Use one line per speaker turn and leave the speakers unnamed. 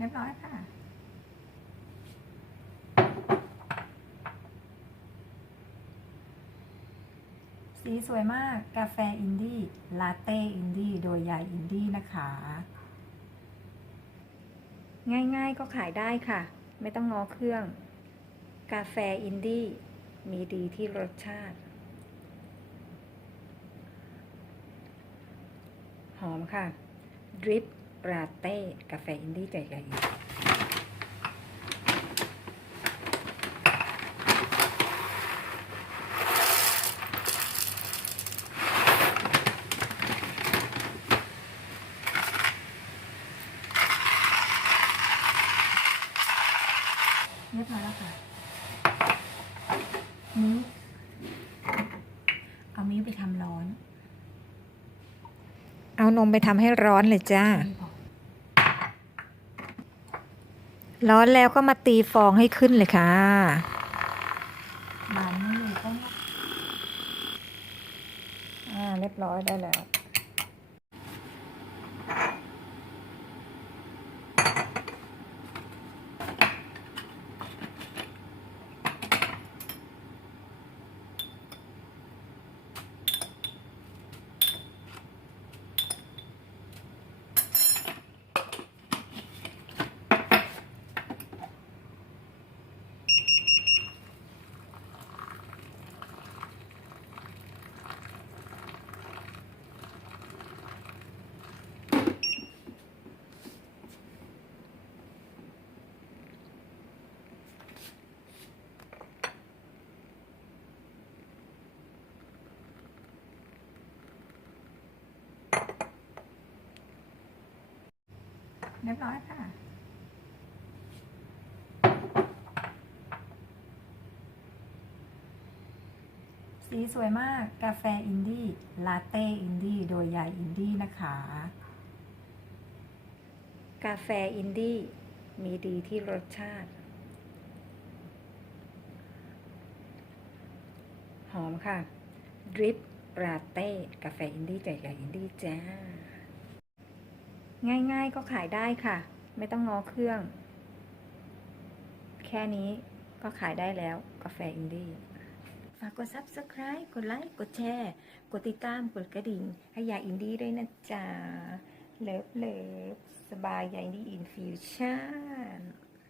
เรียบร้อยค่ะ สีสวยมากกาแฟอินดี้ลาเต้อินดี้โดยยายอินดี้นะคะ ง่ายๆก็ขายได้ค่ะ ไม่ต้องงอเครื่อง กาแฟอินดี้มีดีที่รสชาติ หอมค่ะดริป ราเต้กาแฟอินดี้ใจละเอียดเรียบร้อยแล้วค่ะมิ้วเอามิ้วไปทำร้อน
เอานมไปทำให้ร้อนเลยจ้า ร้อนแล้วก็มาตีฟองให้ขึ้นเลยค่ะ
บานไม่เลยต้อง
อ่าเรียบร้อยได้แล้ว
เรียบร้อยค่ะ สีสวยมากกาแฟอินดี้ลาเต้อินดี้โดยยายอินดี้นะคะ กาแฟอินดี้มีดีที่รสชาติ หอมค่ะ ดริปราเต้กาแฟอินดี้ใจละอินดี้จ้า ง่ายๆก็ขายได้ค่ะ ไม่ต้องงอเครื่อง แค่นี้ก็ขายได้แล้วกาแฟอินดี้ฝากกด subscribe กดไลค์กดแชร์ กดติดตามกดกระดิ่งให้ยายอินดี้ด้วยนะจ๊ะเลิฟเลิฟสบายยายอินดี้อินฟิวชั่น